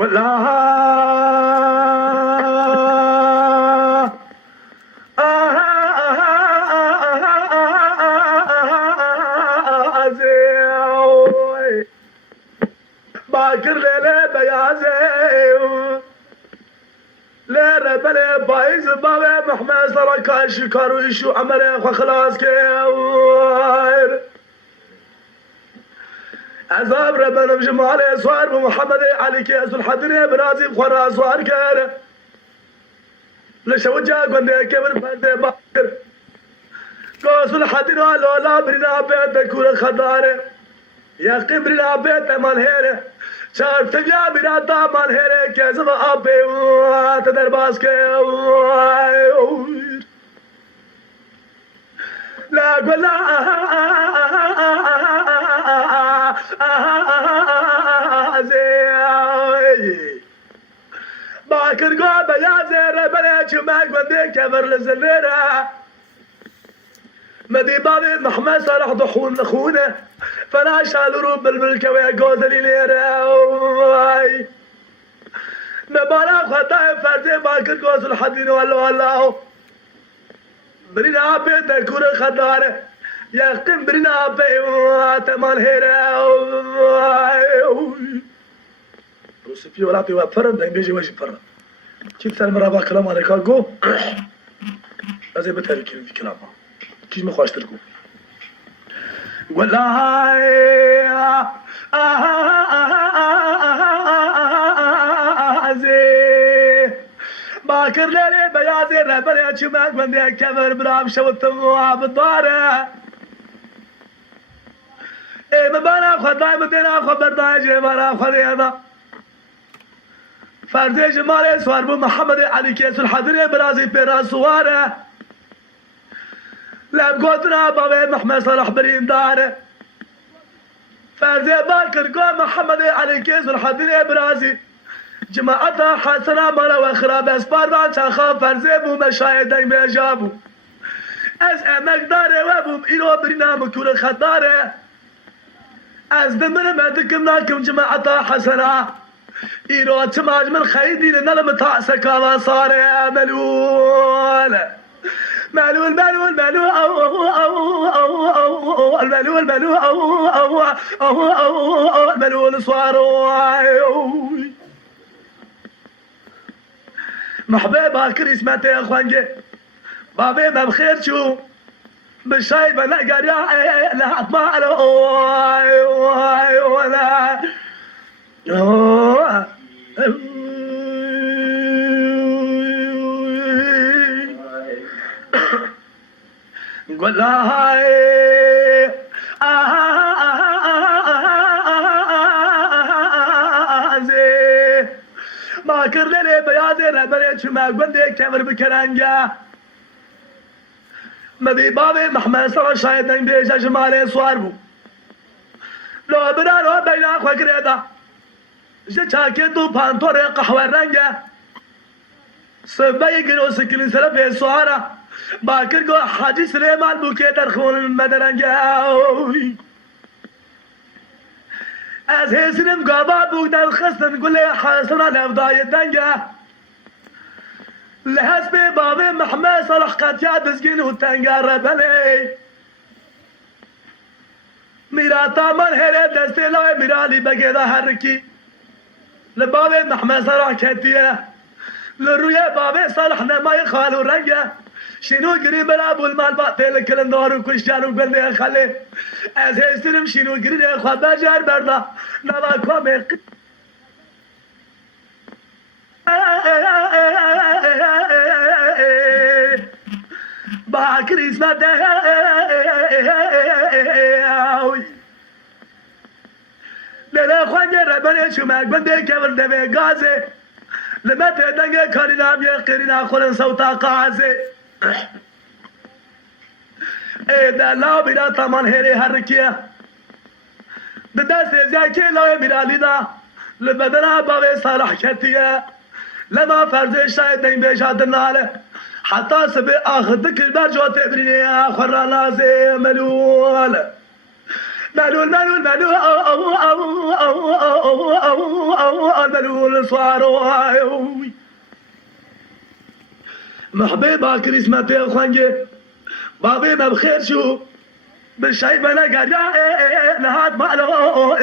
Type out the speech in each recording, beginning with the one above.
ولا باكر ليلة بيازي ليلة بلي بايز بابي محمد سركا شكارو يشو عمري خلاص كير عذاب ربنا بجمالي صار بمحمد علي كيس الحدري برازي بخرا صار كير لشوجا قندي كبر بندي باكر قوس الحدري لولا برنا بيت كور خداره يا قبرنا بيت مالهيره شار تبيا برادا مالهيره كذب ابي تدر باسكي لا قلا باكر قوبة يا زيرة بلاش ما قندي كبر لزليرة مدي بابي محمد صالح ضحون لخونه فلا شالوا بالملكة ويا قوزلي ليرة نبالا خطايا فرزي باكر قوز الحدين والله برينا بيت كورة خدارة يا قم برينا بيت تمان هيرة روسفي ولا بيوا فرن دايم بيجي وجه فرن كيف ثال مرة كلام عليك جو لازم بتعرف كيف كلامه كيف ما خواش تركو والله باكر ليلي بيازي ربنا شمك من دي كبر برام شوت بالدارة ايه مبانا خداي مدينا خبر دايجي مانا خدينا فرزي جمالي سوار بو محمد علي كيس الحضري برازي بيرا سواره لم قدنا بابي محمد صلاح برين داره فرزي باكر قوم محمد علي كيس الحضري برازي جماعتها حسنا مالا وخراب اسبار بان شاخان فرزي بو مشاهدين بيجابو از امك داره وابو ايرو برينا مكور خداره از دمر مدكم ناكم جماعتها حسنا ايرو تماج من خيدين نلم تاسكا وصار ملول مالو المالو المالو المالو المالو المالو الصوارو محبي باكر اسمته يا اخوانجي بابي ما بخير شو بالشايبه لا قريا لا اطمع ولا نقول لها ما كر لي بياضي ربنا شما قندي كبر بكرانجا مدي بابي محمد صار شاهدين بيجا جمالي صواربو لو برانو بينا اخوة كريدا جاكي دو بانتوري قحوة رنجا سبايا قلو سكين سلبي صوارا باكر قو حاجي سليمان بوكي درخون المدرنجا از هسنم قابا بوك در خستن قول لي حاسنا لفضاي الدنجا لحسبي بابي محمد صالح قاتيا دزقين وتنقا ربلي ميراتا من هيري دستي لوي ميرالي بقيدا هركي لبابي محمد صالح كاتيا للرؤيا بابي صالح نماي خالو رنجا شنو قريب ابو المال باطل كل النهار وكل شهر وقال لي خلي از هسترم شنو قريب يا اخوان بجار بردا نواكم باكر اسمه لا اخوان ربنا شو ما قندي كبر دبي غازي لما تدنگ كارينا يقرنا خلن صوتا قازي ايه ده لا بلا تمن هري هركيه ده سيزاكي لا ميرالي ده لبدنا بابي صالح كتيه لما فرز شاهدين بيشادنا عليه حتى سبي اخذك البرجو تبريني اخر لازم ملول ملول ملول ملول ملول صاروا محبوبا كريسمتي خنجي بابي ما بخير شو بالشايب انا قريا نهاد مالو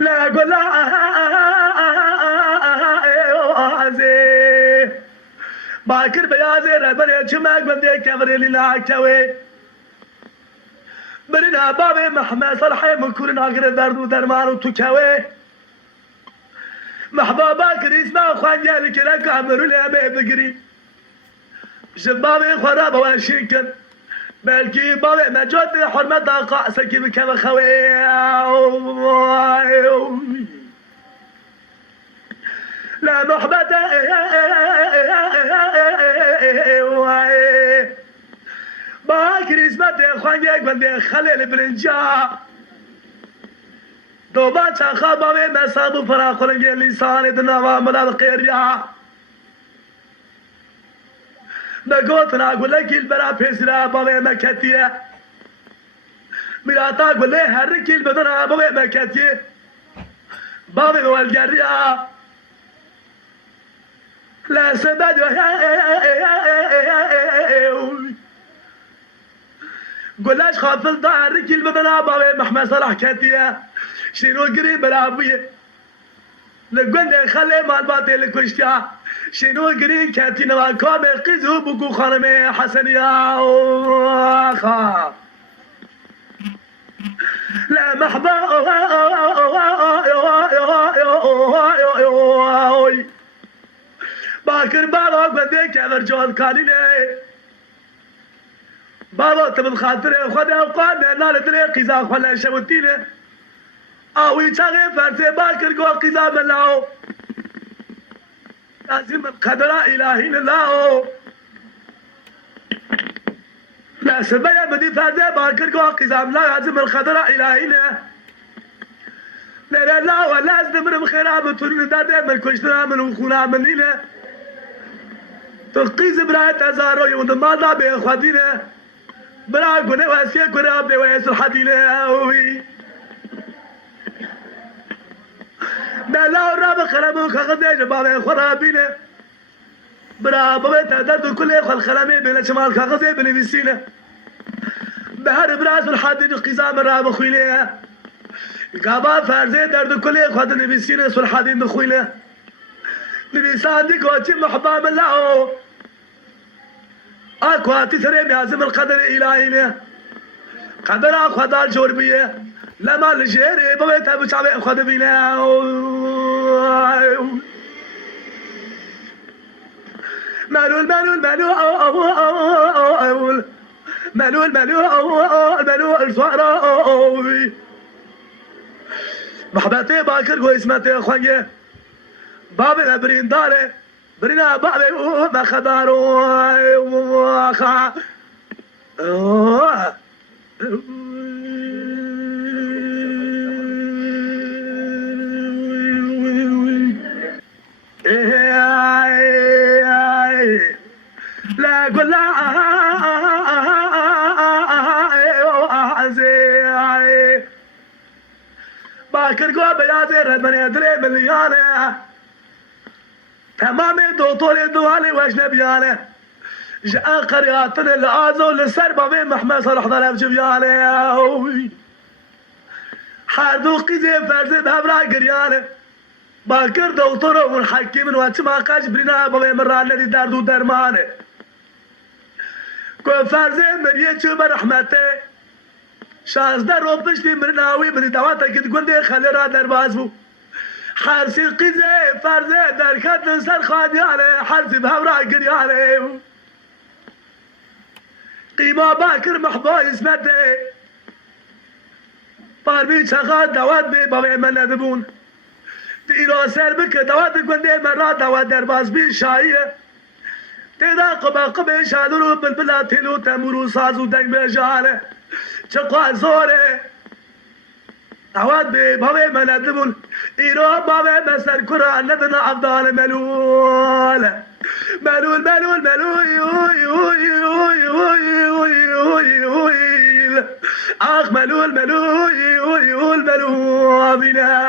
لا قول باكر بيازي ربنا شماك بدي كفر اللي لا كوي برنا بابي محمد صلحي من كورنا غير درد ودرمان وتكوي محبوبا كريسما وخوانيا لك لك عمرو لي ابي بقري شبابي خراب واشيكن بلكي بابي مجود حرمة قاسة كيف كما خوي لا محبة باكر اسمتي خوانيك بندي خليل برنجا دوبا چاخا بابي مسابو فراخلنگي لسان دنوا ملال قيريا نقوتنا اقول لك البرا بيسرا بابي مكتيه مراتا اقول لي هركي البدنا بابي مكتيه بابي والقريا لا سبد قلاش خافل ظهر كل بدنا بابي محمد صلاح كاتيه شنو قريب العبيه لقول خلي مال باطل كشتيا شنو قريب كاتينا وكام قزو بقو خانمي حسنيا خا لا محبا باكر بابا بدي كبر جوال كاليني بابا تبن خاطر خدا وقال نال طريق قزا خلا شوتينه اوي تاغي فرتي باكر جو قزا ملاو لازم القدر الهي الله لا سبيا بدي فرتي باكر جو قزا ملا لازم القدر الهي لا لا ولا استمر بخراب تون داده من كشتنا من خونا منينه تقيز برات ازارو يوم ما دا بخدينه برا قناه واسيه قناه بويس الحدينه اوي لا راب خرابو خغزه بابا خرابينه برا بابا تعدد كل خل خلامي بين شمال خغزه بنفسينه بهر براس الحديد قزام راب خويله قابا فرزه درد كل خد نفسينه سل حديد خويله نبيسان دي كوتي محباب الله اكواتي سري لازم القدر الهي قدر خدا الجوربيه لما الجيري بابا تابو شعبي خد بينا مالول مالول مالول مالول مالول صحراء محبتي باكر كو اسمتي خوانجي بابي برين داري برينا بابي ما خدارو خا لا قول لا باكر قوة بيازي ربنا يدري مليانة تمامي دكتور دوالي واجنبيانة جاء قرياتنا الآزو للسر بابي محمد صلاح ضرب جبيانة حردوقي زي فرزي بهبرا قريانة باكر دكتور والحكي من وقت ما قاش برينا بابي مران الذي دردو درمانه كو فرزي مريه شو برحمته شازده رو پشتی مرناوی بری دواتك تقول دي خلي را درباز بو حرسي قزي فرزي دركت نسر خادي عليه حرسي بهورا قري عليه قيمة باكر محبا اسمته باربي شغال دوات بي بابي من ندبون تيرو سر بك دوات تقول دي مرات دوات درباز بي شاية تيدا قبا قبا شادرو بالبلا تلو تمرو سازو دنگ بجاله چقدر زوره عواد به بابي من ندبون إيرو بابا مسر كرة ندنا عبدال ملول ملول ملول ملول يوي يوي يوي يوي يوي يوي آخ ملول ملول يوي يوي ملول بنا